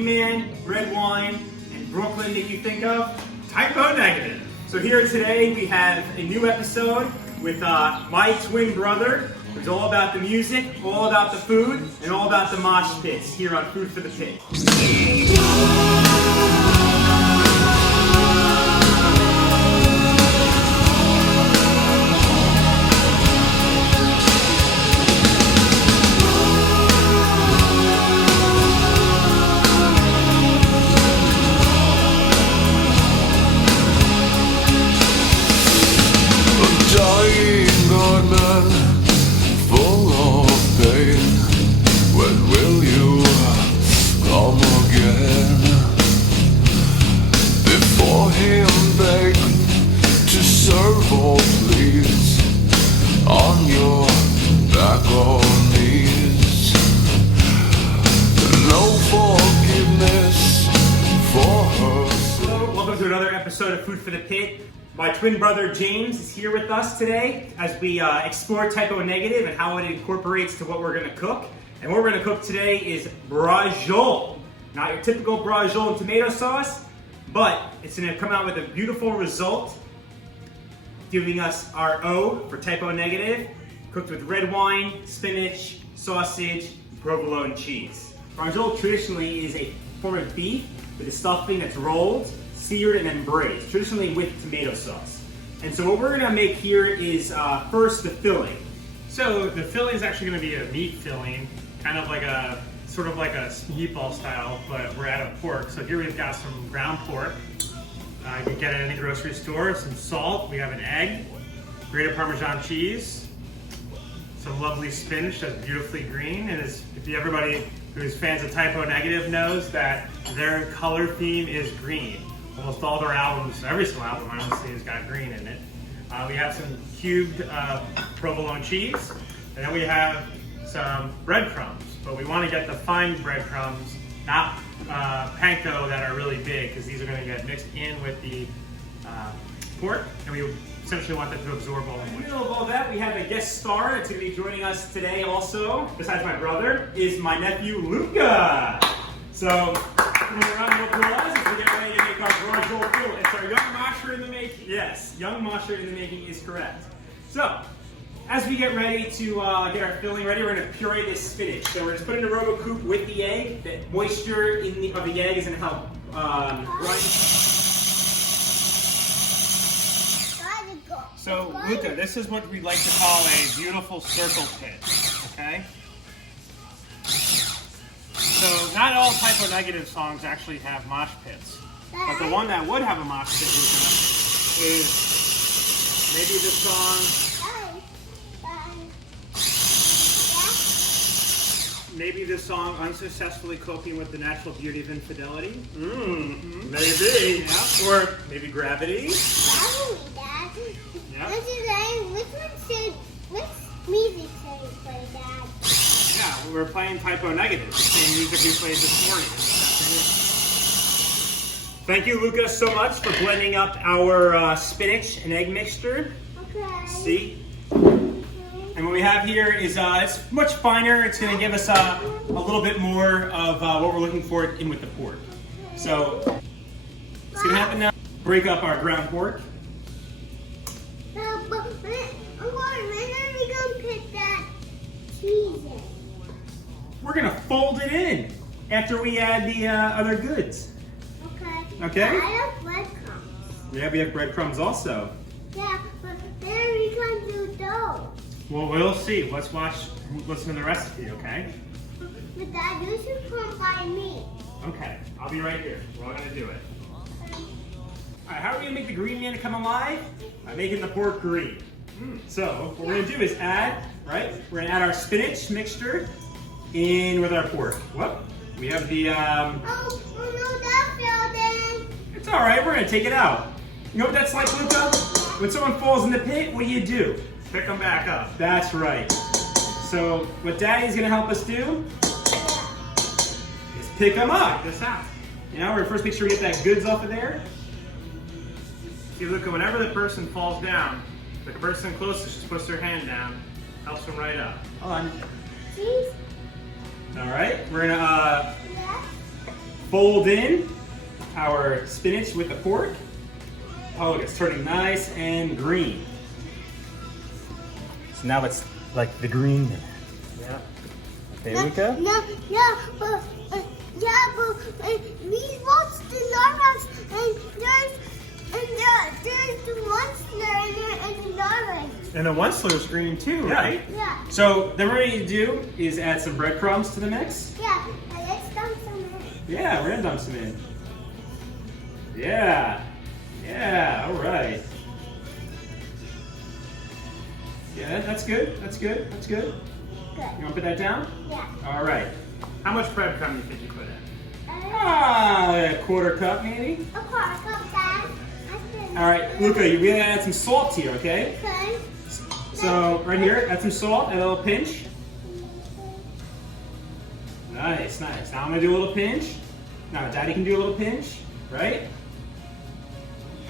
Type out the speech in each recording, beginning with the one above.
Green Man, red wine, and Brooklyn make you think of? Type O Negative. So here today we have a new episode with my twin brother, who's all about the music, all about the food, and all about the mosh pits here on Food for the Pit. Episode of Food for the Pit. My twin brother James is here with us today as we explore Type O Negative and how it incorporates to what we're going to cook. And what we're going to cook today is braciola. Not your typical braciola and tomato sauce, but it's going to come out with a beautiful result, giving us our O for Type O Negative, cooked with red wine, spinach, sausage, provolone cheese. Braciola traditionally is a form of beef with a stuffing that's rolled, seared, and then braised, traditionally with tomato sauce. And so what we're gonna make here is first the filling. So the filling is actually gonna be a meat filling, kind of like a, sort of like a meatball style, but we're out of pork. So here we've got some ground pork. You can get it in the grocery store, some salt, we have an egg, grated Parmesan cheese, some lovely spinach that's beautifully green, and everybody who's fans of Type O Negative knows that their color theme is green. Almost all their albums, every single album honestly has got green in it. We have some cubed provolone cheese, and then we have some breadcrumbs. But we want to get the fine breadcrumbs, not panko that are really big, because these are going to get mixed in with the pork, and we essentially want them to absorb all the moisture. In the middle of all that, we have a guest star that's going to be joining us today also, besides my brother, is my nephew Luca. So, give me a round of applause as we get ready to make our braciola filling. It's our young mosher in the making. Yes, young mosher in the making is correct. So, as we get ready to get our filling ready, we're going to puree this spinach. So we're just putting the RoboCoupe with the egg. The moisture of the egg is going to help run. So, Luca, this is what we like to call a beautiful circle pit, okay? So, not all Type O Negative songs actually have mosh pits. But the one that would have a mosh pit is maybe the song... Maybe the song Unsuccessfully Coping with the Natural Beauty of Infidelity. Maybe. Yeah. Or maybe Gravity. Gravity, Dad. Yeah. Which music should we play, Dad? Yeah, we're playing Type O Negative, the same music we played this morning. Thank you, Lucas, so much for blending up our spinach and egg mixture. Okay. See? And what we have here is it's much finer. It's going to give us a little bit more of what we're looking for in with the pork. So, what's going to happen now? Break up our ground pork. When are we going to put that cheese in? We're going to fold it in after we add the other goods. Okay. Okay? I have breadcrumbs. Yeah, we have breadcrumbs also. Yeah, but then we can do dough. Well, we'll see. Let's listen to the recipe, okay? But Dad, you should come by me. Okay, I'll be right here. We're all gonna do it. All right, how are we going to make the green man come alive? By making the pork green. So, what we're going to do is add, right? We're going to add our spinach mixture in with our pork. Whoop. We have the, Oh no, that fell then. It's all right. We're going to take it out. You know what that's like, Luca? When someone falls in the pit, what do? Pick them back up. That's right. So what Daddy's gonna help us do is pick them up. Check this out. You know, we're gonna first make sure we get that goods off of there. See, look, whenever the person falls down, the person closest just puts their hand down, helps them right up. Hold on. Cheese. All right, we're gonna fold in our spinach with the pork. Oh, look, it's turning nice and green. So now it's like the green there. Yeah. Okay, Luca? No, but we watched the larvas and there's the monster and the larvas. And the Onceler's green too, right? Yeah. So then what we're going to do is add some breadcrumbs to the mix. Yeah, and let's dump some in. Yeah, we're going to dump some in. Yeah. Yeah, all right. Yeah, that's good. That's good. That's good. Good. You want to put that down? Yeah. All right. How much breadcrumb do you think you put in? A quarter cup maybe. A quarter cup, Dad. All right, Luca, you're going to add some salt here, okay? Okay. So right here, add some salt, add a little pinch. Nice, nice. Now I'm gonna do a little pinch. Now Daddy can do a little pinch, right?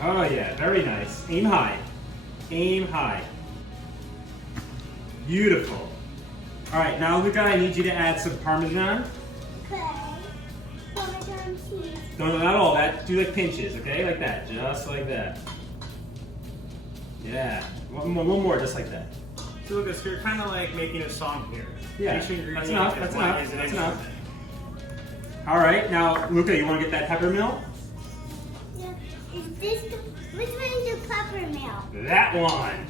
Oh yeah, very nice. Aim high. Aim high. Beautiful. All right, now Luca, I need you to add some Parmesan. Okay. Parmesan cheese. No, not all that. Do like pinches, okay? Like that, just like that. Yeah, one more, just like that. So Lucas, you're kind of like making a song here. Yeah, Each ingredient that's enough, is that's one- enough, is an that's ingredient. enough. All right, now Luca, you want to get that peppermill? Yeah. Which one is the peppermill? That one.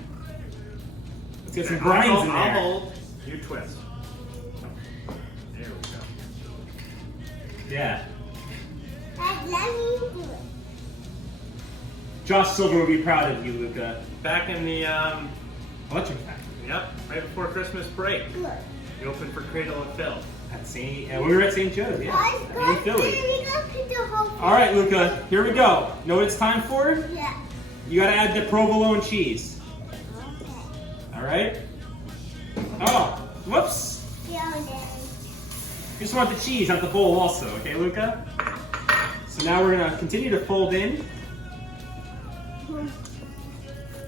Let's get some I'll grinds hold- in I'll there. hold, you twist. There we go. Yeah. Dad, let me do it. Josh Silver will be proud of you, Luca. Back in the, Electric Factory. yep, right before Christmas break, Good. you opened for Cradle of Filth. At St. We were at St. Joe's, yeah. Guys, In guys, Philly. we gotta put the whole thing. All right, Luca, here we go. Know what it's time for? Yeah. You gotta add the provolone cheese. Okay. All right? Oh, whoops. Yeah, Daddy. You just want the cheese, not the bowl also, okay, Luca? So now we're gonna continue to fold in.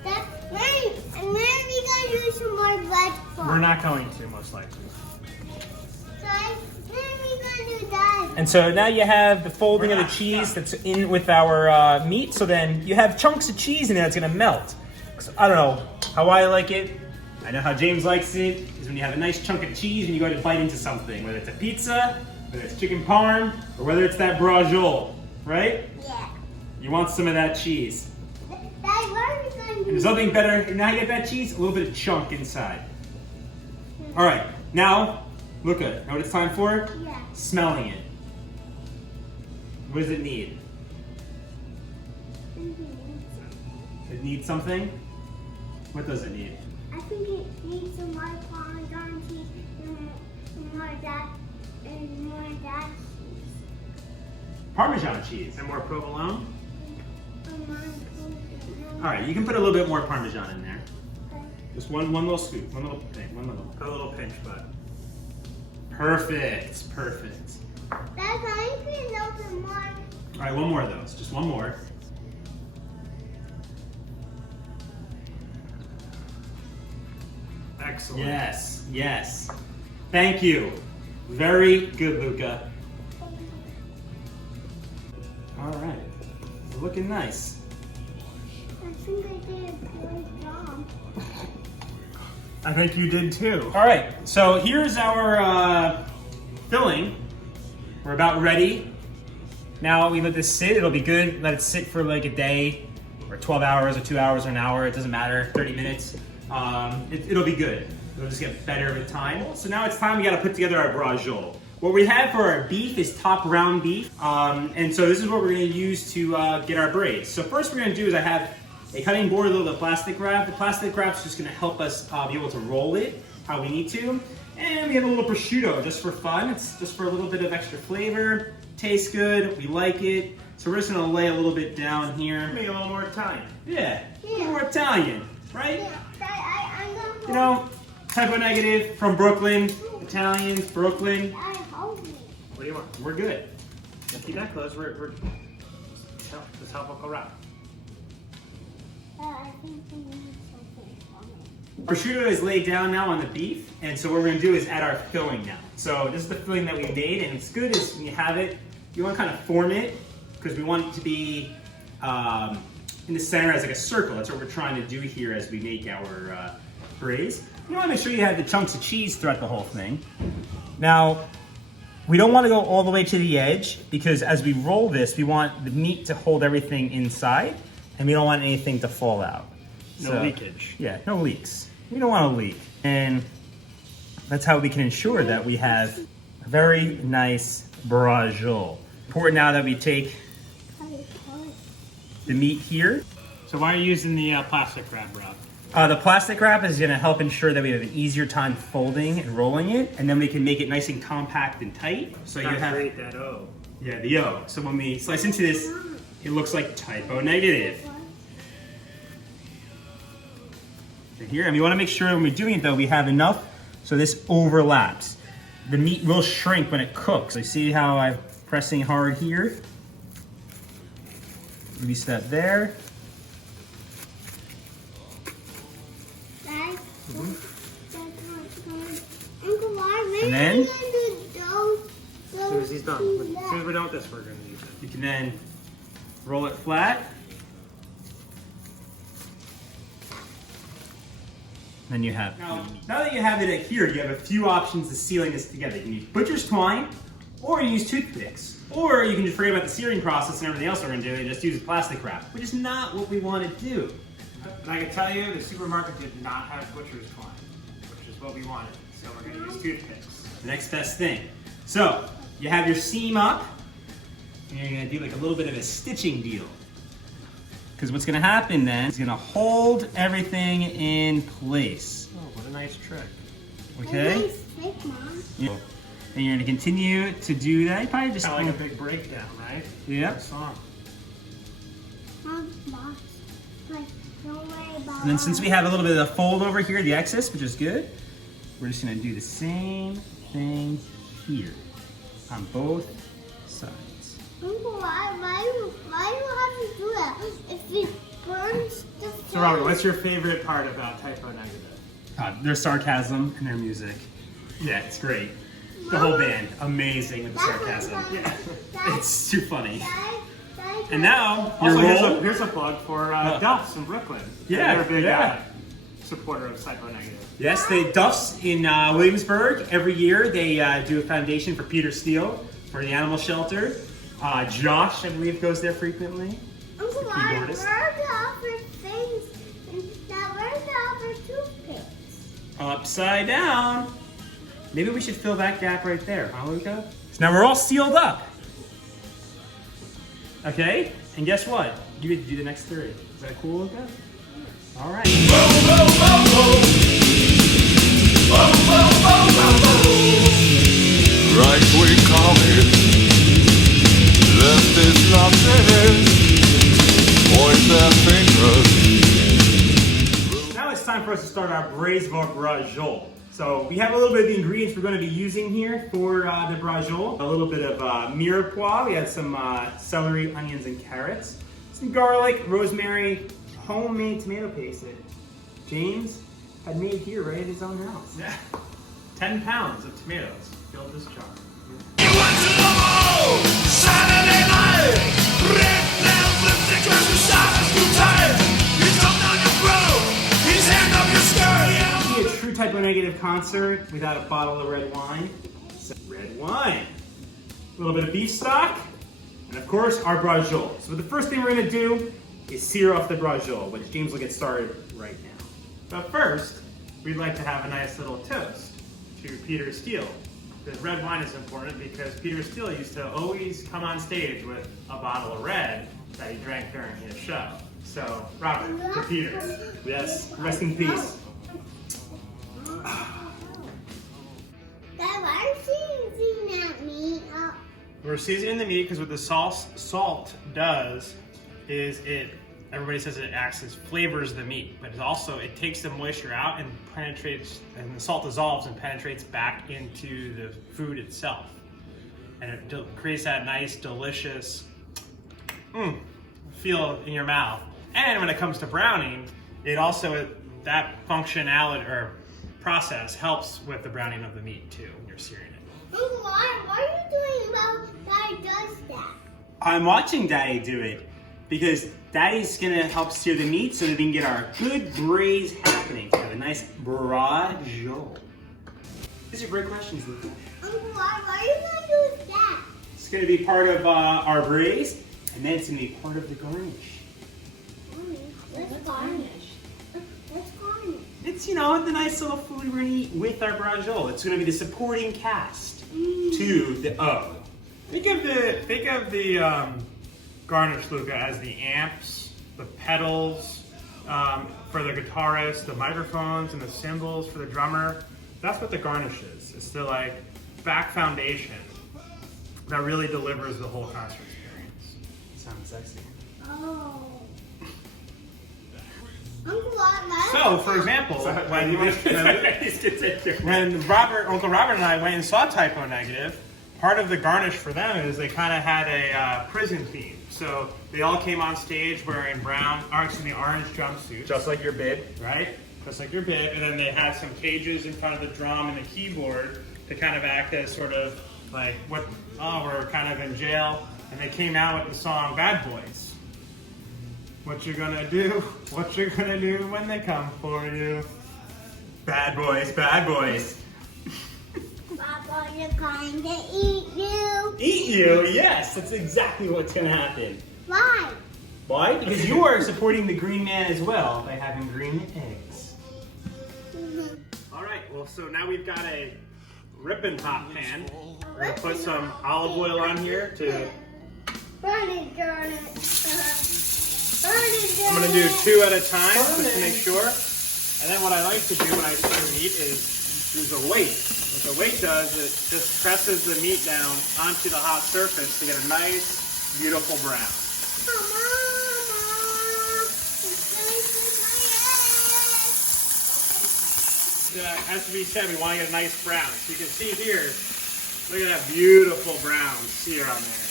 Dad, when are we gonna use some more bread for? We're not going to, most likely. So when are we gonna do that? And so now you have the folding of the cheese that's in with our meat. So then you have chunks of cheese in there that's gonna melt. So I don't know how I like it. I know how James likes it. Is when you have a nice chunk of cheese and you go to bite into something, whether it's a pizza, whether it's chicken parm, or whether it's that braciola, right? Yeah. You want some of that cheese. Dad, what are we gonna And do? there's nothing better. You know how you get that cheese? A little bit of chunk inside. All right, now, Luca, know what it's time for? Yeah. Smelling it. What does it need? It needs something? What does it need? I think it needs some more Parmesan cheese and more that and more that cheese. Parmesan cheese. And more provolone? All right, you can put a little bit more Parmesan in there. Okay. Just one little scoop, one little thing, one little. Put a little pinch, bud. Perfect, perfect. Dad, I put a little bit more. All right, one more of those, just one more. Excellent. Yes, yes. Thank you. Very good, Luca. All right, we're looking nice. I think I did a great job. I think you did too. All right, so here's our filling. We're about ready. Now we let this sit. It'll be good. Let it sit for like a day, or 12 hours, or 2 hours, or an hour. It doesn't matter. 30 minutes. It'll be good. It'll just get better with time. So now it's time we got to put together our braciola. What we have for our beef is top round beef, and so this is what we're going to use to get our braids. So first we're going to do is I have a cutting board, a little bit of plastic wrap. The plastic wrap's just going to help us be able to roll it how we need to. And we have a little prosciutto just for fun. It's just for a little bit of extra flavor. Tastes good. We like it. So we're just going to lay a little bit down here. Make it a little more Italian. Yeah, a little more Italian, right? Yeah, Dad, I'm gonna You know, Type O Negative from Brooklyn. Italians, Brooklyn. Dad, hold me. What do you want? We're good. Keep that close. We're just help Uncle Rob. I think we need something for me. Prosciutto is laid down now on the beef, and so what we're going to do is add our filling now. So this is the filling that we made, and it's good is when you have it, you want to kind of form it because we want it to be in the center as like a circle. That's what we're trying to do here as we make our braise. You want to make sure you have the chunks of cheese throughout the whole thing. Now, we don't want to go all the way to the edge because as we roll this, we want the meat to hold everything inside and we don't want anything to fall out. No leakage. Yeah, no leaks. We don't want to leak. And that's how we can ensure that we have a very nice braciola. Important now that we take the meat here. So why are you using the plastic wrap, Rob? The plastic wrap is going to help ensure that we have an easier time folding and rolling it, and then we can make it nice and compact and tight. So you have that O. Yeah, the O. So when we slice into this, it looks like Type O Negative. So here, and we want to make sure when we're doing it though, we have enough so this overlaps. The meat will shrink when it cooks. So you see how I'm pressing hard here? Release that there. And then, As soon as he's done. As soon as we're done with this, we're going to use it. you can then roll it flat. Then you have. Now that you have it here, you have a few options to sealing this together. You can use butcher's twine, or you use toothpicks. Or you can just forget about the searing process and everything else we're going to do and just use plastic wrap, which is not what we want to do. And I can tell you, the supermarket did not have butcher's twine, which is what we wanted. So we're going to use toothpicks. The next best thing. So you have your seam up, and you're going to do like a little bit of a stitching deal. Because what's going to happen then is going to hold everything in place. Oh, what a nice trick. Okay? Yeah. And you're going to continue to do that. You probably just Kind of like a big breakdown, right? Yep. Song. And then since we have a little bit of the fold over here, the excess, which is good, we're just going to do the same thing here on both sides. Uncle, why do you have to do that? If it burns the food. So Robert, what's your favorite part about Type O Negative? Their sarcasm and their music. Yeah, it's great. The whole band, amazing with the sarcasm. Yeah, it's too funny. And now, your Also, roll. here's a plug for Duff's in Brooklyn. Yeah, They're a big yeah. supporter of Type O Negative. Yes, the Duffs in Williamsburg, every year they do a foundation for Peter Steele for the animal shelter. Josh, I believe, goes there frequently. Uncle, keyboardist. where's the other things? Where's the other toothpicks? Upside down. Maybe we should fill that gap right there, huh, Luca? So now we're all sealed up. Okay, and guess what? You get to do the next three. Is that cool, Luca? All right. Right we call it, left is nothing, point their fingers. Now it's time for us to start our braised braciola. So we have a little bit of the ingredients we're going to be using here for the braciola. A little bit of mirepoix. We have some celery, onions, and carrots. Some garlic, rosemary, homemade tomato paste that James had made here right at his own house. Yeah. 10 pounds of tomatoes filled this jar. You went to the mall, Saturday night, red nails, lipstick, dress with stars, too tight. He jumped down your throat, his hand up your skirt. Be a true Type O Negative concert without a bottle of red wine. So, red wine. A little bit of beef stock, and of course our braciola. So the first thing we're going to do is sear off the braciola, which James will get started right now. But first, we'd like to have a nice little toast to Peter Steele. Because red wine is important because Peter Steele used to always come on stage with a bottle of red that he drank during his show. So, Robert, to Peter. Yes, rest in peace. Dad, why are you seeing that meat up? We're seasoning the meat because what the salt does is everybody says it acts as flavors the meat, but it takes the moisture out and penetrates, and the salt dissolves and penetrates back into the food itself. And it creates that nice, delicious feel in your mouth. And when it comes to browning, that functionality or process helps with the browning of the meat too when you're searing it. Uncle, why are you doing how Daddy does that? I'm watching Daddy do it because Daddy's gonna help sear the meat so that we can get our good braise happening. To have a nice braciola. These are great questions, Luca. Uncle, why are you gonna do that? It's gonna be part of our braise, and then it's gonna be part of the garnish. What's garnish? What's garnish? It's, you know, the nice little food we're gonna eat with our braciola. It's gonna be the supporting cast to the O. Think of the garnish, Luca, as the amps, the pedals for the guitarist, the microphones and the cymbals for the drummer. That's what the garnish is. It's the like back foundation that really delivers the whole concert experience. Sounds sexy. Oh. Uncle, why? So, for example, when Uncle Robert and I went and saw Type O Negative, part of the garnish for them is they kind of had a prison theme. So they all came on stage wearing orange jumpsuits. Just like your bib. Right? Just like your bib. And then they had some cages in front of the drum and the keyboard to kind of act as sort of like, we're kind of in jail. And they came out with the song Bad Boys. What you gonna do? What you gonna do when they come for you? Bad boys, bad boys. Papa, you're going to eat you. Eat you? Yes, that's exactly what's gonna happen. Why? Why? Because you are supporting the green man as well by having green eggs. All right, well, so now we've got a ripping hot pan. We're gonna put some olive oil on here to. Burn it, burn it. Burn it, I'm gonna do 2 at a time just to make sure. And then what I like to do when I sear meat is use a weight. What the weight does is it just presses the meat down onto the hot surface to get a nice, beautiful brown. Mama, it's going to my eggs. As we said, we want to get a nice brown. So you can see here, look at that beautiful brown sear on there.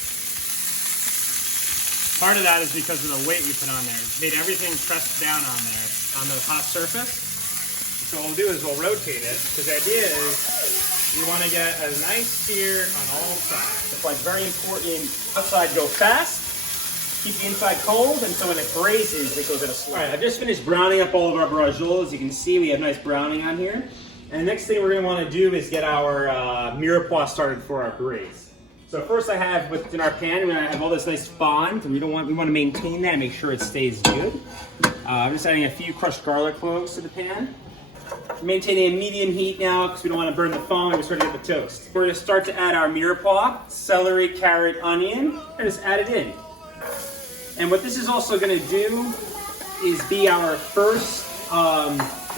Part of that is because of the weight we put on there. It made everything pressed down on there, on the hot surface. So what we'll do is we'll rotate it, because the idea is you want to get a nice sear on all sides. That's why it's very important. Outside go fast, keep the inside cold, and so when it grazes, it goes at a slow. All right, I've just finished browning up all of our braciola. As you can see, we have nice browning on here. And the next thing we're going to want to do is get our mirepoix started for our braise. So first I have within our pan, we have all this nice fond, and we want to maintain that and make sure it stays good. I'm just adding a few crushed garlic cloves to the pan. Maintaining a medium heat now because we don't want to burn the fond when we start to get the toast. We're going to start to add our mirepoix, celery, carrot, onion, and just add it in. And what this is also going to do is be our first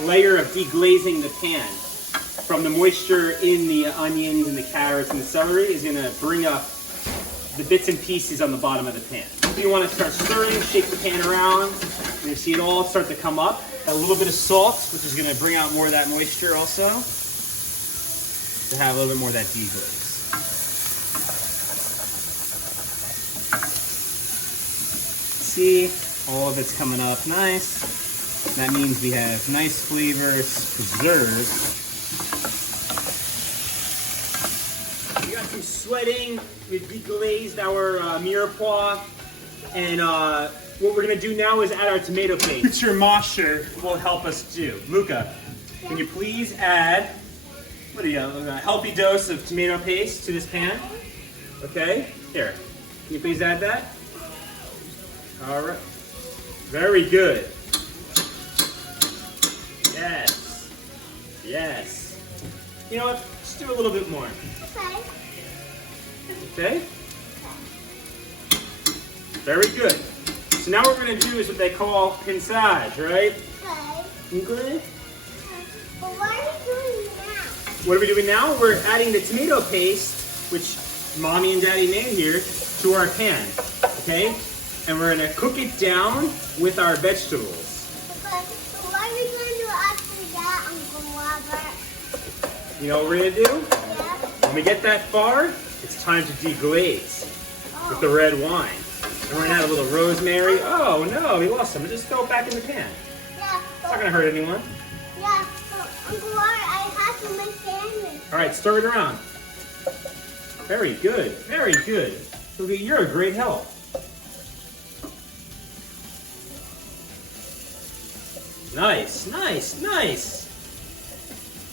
layer of deglazing the pan. From the moisture in the onions and the carrots and the celery is going to bring up the bits and pieces on the bottom of the pan. You want to start stirring, shake the pan around, and you see it all start to come up. A little bit of salt, which is going to bring out more of that moisture also, to have a little bit more of that deglaze. See, all of it's coming up nice. That means we have nice flavors preserved. We got some sweating. We've deglazed our mirepoix, and what we're gonna do now is add our tomato paste. Future moisture will help us do. Luca, can you please add a healthy dose of tomato paste to this pan? Okay, here. Can you please add that? All right. Very good. Yes. Yes. You know what? Just do a little bit more. Okay. Okay? Very good. So now what we're going to do is what they call pinçage, right? Okay. Okay. But what are you doing now? What are we doing now? We're adding the tomato paste, which Mommy and Daddy made here, to our pan. Okay? And we're going to cook it down with our vegetables. Okay. But what are you going to do after that, Uncle Robert? You know what we're going to do? Yeah. When we get that far, it's time to deglaze with the red wine. And we're going to add a little rosemary. Oh no, we lost some. Just throw it back in the pan. Yeah. It's not going to hurt anyone. Yeah. But Uncle Robert, I have to make sandwich. All right, stir it around. Very good, very good. Luca, you're a great help. Nice, nice, nice.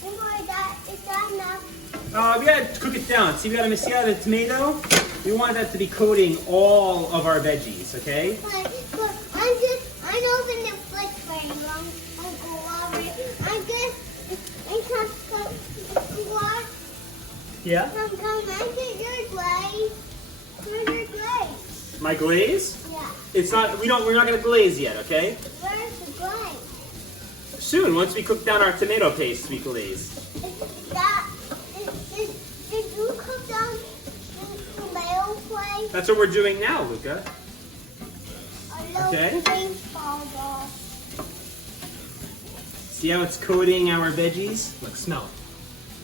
Oh my God, is that enough? We gotta cook it down. See, we gotta see how the tomato. We want that to be coating all of our veggies, okay? I'm open the flick for you, Uncle Robert. I'm good. What? Yeah. Come and get your glaze. Where's your glaze? My glaze? Yeah. It's not. We're not gonna glaze yet, okay? Where's the glaze? Soon, once we cook down our tomato paste, we glaze. Did you cook down the tomato plate? That's what we're doing now, Luca. Okay. See how it's coating our veggies? Look, smell.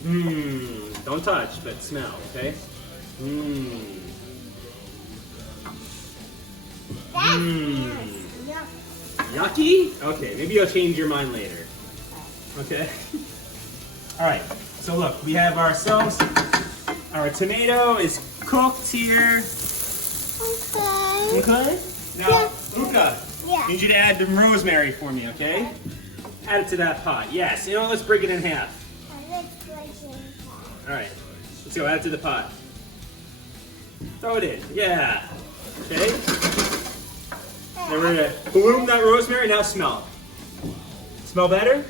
Mmm. Don't touch, but smell, okay? Mmm. Mmm. Yucky? Okay, maybe you'll change your mind later. Okay? Alright, so look, we have ourselves, our tomato is cooked here. Okay. Okay? Now, Yeah. Luca, Yeah. need you to add the rosemary for me, okay? Add it to that pot. Yes, you know what, let's break it in half. Alright, let's go, add it to the pot. Throw it in, yeah. Okay? Then we're gonna bloom that rosemary, now smell. Smell better?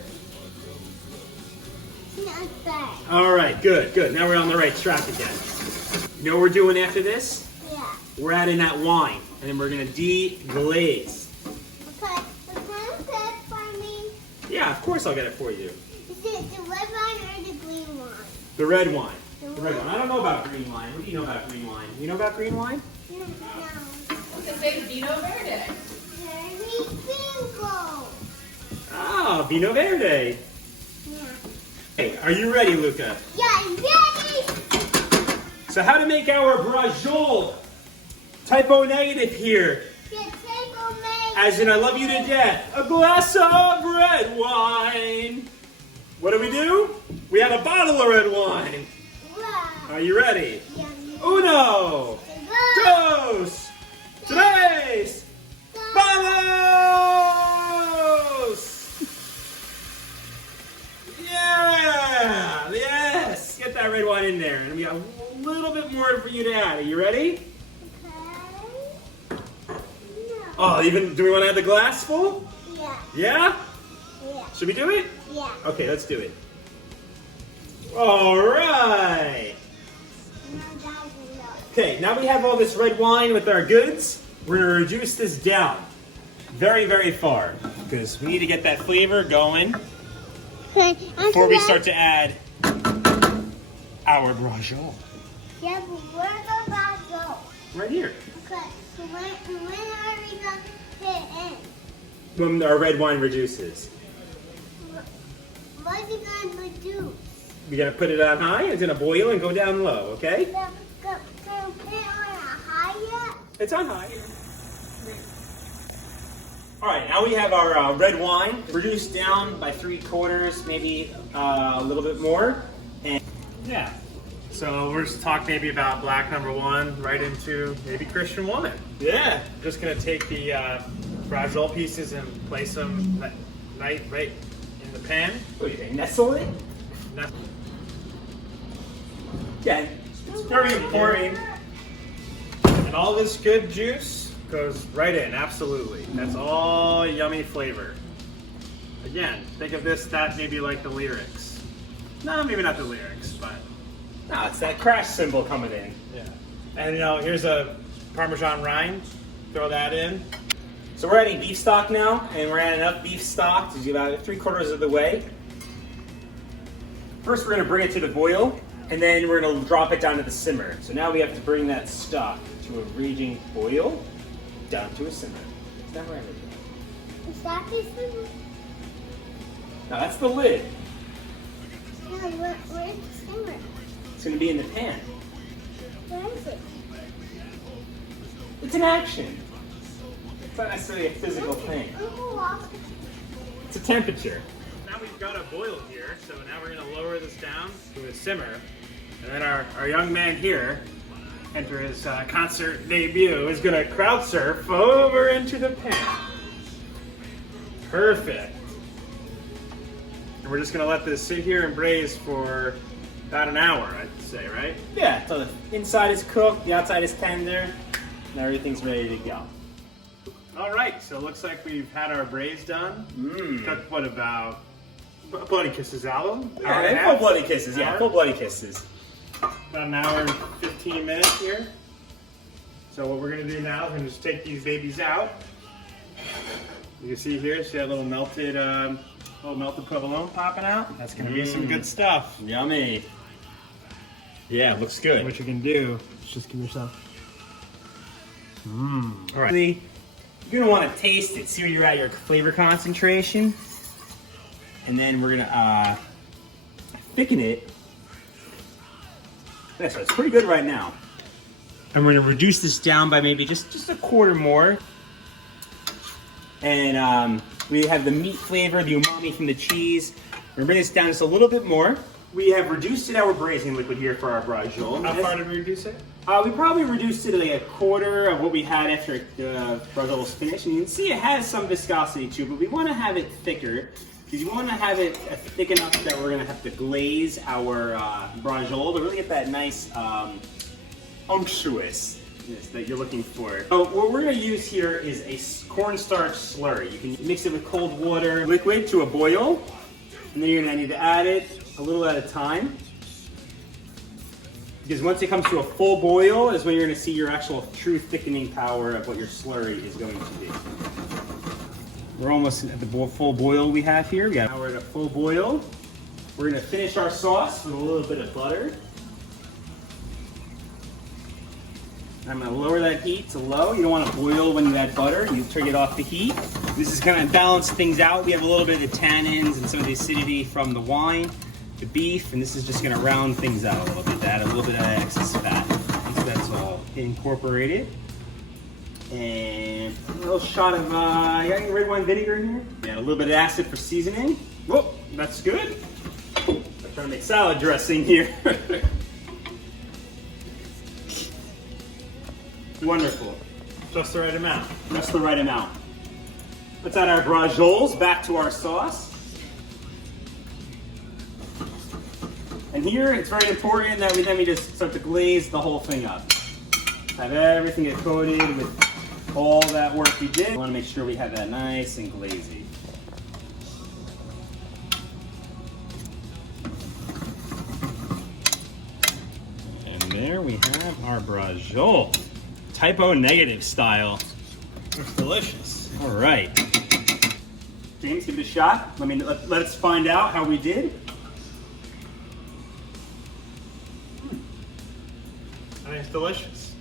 Not bad. Alright, good, good. Now we're on the right track again. You know what we're doing after this? Yeah. We're adding that wine, and then we're gonna deglaze. Okay. Can you get it for me? Yeah, of course I'll get it for you. Is it the red wine or the green wine? The red wine. The red wine. I don't know about green wine. What do you know about green wine? You know about green wine? No. It says Vino Verde. Very bingo. Ah, Vino Verde. Yeah. Hey, are you ready, Luca? Yeah, ready? So how to make our Braciola Type O Negative here? Yeah, take a make. As in, I love you to death. A glass of red wine. What do? We have a bottle of red wine. Wow. Are you ready? Yeah. Uno, dos, tres, vamos! Yeah, yes. Get that red wine in there. And we got a little bit more for you to add. Are you ready? Okay. No. Oh, even, do we want to add the glass full? Yeah. Yeah? Yeah. Should we do it? Yeah. Okay, let's do it. All right. No, that's enough. Okay, now we have all this red wine with our goods. We're gonna reduce this down very, very far because we need to get that flavor going Okay. before we start to add our Braciola. Yeah, but where does that go? Right here. Okay. So when are we gonna hit in? When our red wine reduces. What's it gonna reduce? We're gonna put it on high, it's gonna boil and go down low, okay? Can we put it on a high yet? It's on high. All right, now we have our red wine reduced down by 3/4, maybe a little bit more. And Yeah. So we're just talking maybe about black number one right into maybe Christian woman. yeah, Just gonna take the Braciola pieces and place them right in the pan. what do you think? Nestle it? Now- Yeah, it's very important. And all this good juice goes right in, absolutely. That's all yummy flavor. Again, think of that maybe like the lyrics. No, maybe not the lyrics, but No, it's that crash symbol coming in. yeah. And here's a Parmesan rind. Throw that in. So we're adding beef stock now, and we're adding enough beef stock to do about 3/4 of the way. First, we're gonna bring it to the boil, and then we're gonna drop it down to the simmer. So now we have to bring that stock to a raging boil, down to a simmer. It's never ending. Is that the simmer? Now that's the lid. No, where's the simmer? It's gonna be in the pan. Where is it? It's an action. It's not necessarily a physical thing. Uncle Walker. It's a temperature. Now we've got a boil here, so now we're gonna lower this down to a simmer. And And then our young man here, enter his concert debut, is gonna crowd surf over into the pan. Perfect. And we're just gonna let this sit here and braise for about an hour, I'd say, right? Yeah, so the inside is cooked, the outside is tender, and everything's ready to go. All right, so it looks like we've had our braise done. Cooked what, about Bloody Kisses album? Yeah, full bloody kisses. Yeah, full bloody kisses. About an hour and 15 minutes here. So what we're gonna do now is we're gonna just take these babies out. You can see here, see that little melted provolone popping out? That's gonna be some good stuff. Yummy. Yeah, looks good. What you can do is just give yourself. All right. You're gonna want to taste it, see where you're at your flavor concentration, and then we're gonna thicken it. That's right. It's pretty good right now. And we're gonna reduce this down by maybe just a quarter more. And we have the meat flavor, the umami from the cheese. We're gonna bring this down just a little bit more. We have reduced our braising liquid here for our braciola. How far did we reduce it? We probably reduced it to like a quarter of what we had after the braciola was finished. And you can see it has some viscosity too, but we want to have it thicker because you want to have it thick enough that we're going to have to glaze our braciola to really get that nice unctuousness that you're looking for. So what we're going to use here is a cornstarch slurry. You can mix it with cold water liquid to a boil, and then you're going to need to add it a little at a time. Because once it comes to a full boil is when you're going to see your actual true thickening power of what your slurry is going to be. We're almost at the full boil we have here. Now we're at a full boil. We're going to finish our sauce with a little bit of butter. I'm going to lower that heat to low. You don't want to boil when you add butter. You turn it off the heat. This is going to balance things out. We have a little bit of the tannins and some of the acidity from the wine, the beef, and this is just going to round things out a little bit, add a little bit of excess fat. So that's all incorporated. And a little shot of, you got any red wine vinegar in here? Yeah, a little bit of acid for seasoning. Whoop, that's good. I'm trying to make salad dressing here. Wonderful. Just the right amount. Just the right amount. Let's add our braciolas back to our sauce. And here, it's very important that we just start to glaze the whole thing up. Have everything get coated with all that work we did. We want to make sure we have that nice and glazy. And there we have our Braciola Type O Negative style. It's delicious. All right. James, give it a shot. Let us find out how we did. I think it's delicious.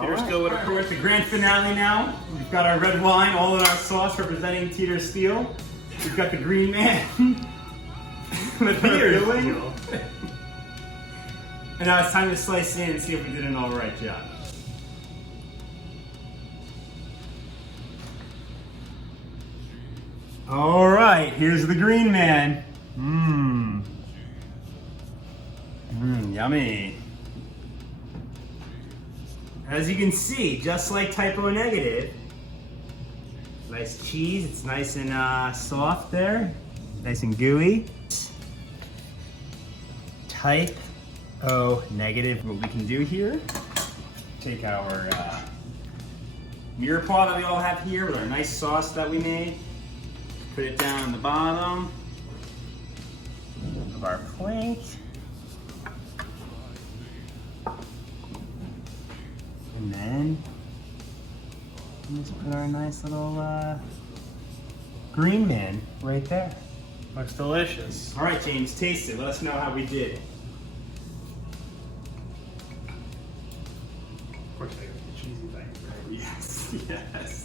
Peter Steele would approve. We're at the grand finale now. We've got our red wine, all in our sauce, representing Peter Steele. We've got the green man. With Peter Steele. And now it's time to slice in and see if we did an all right job. All right, here's the green man. Yummy. As you can see, just like Type O Negative, nice cheese. It's nice and soft there, nice and gooey. Type O Negative. What we can do here, take our mirepoix that we all have here with our nice sauce that we made. Put it down on the bottom of our plate. And then let's put our nice little green man right there. Looks delicious. All right, James, taste it. Let us know how we did. Of course, I got the cheesy bite, right? Yes, yes.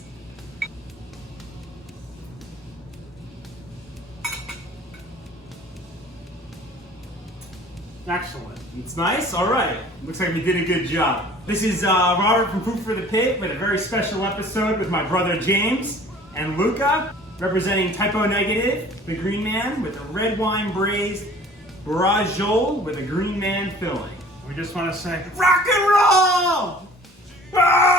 Excellent. It's nice? All right. Looks like we did a good job. This is Robert from Food for the Pit with a very special episode with my brother James and Luca, representing Type O Negative, the green man, with a red wine braised braciola with a green man filling. We just want to say rock and roll. Ah!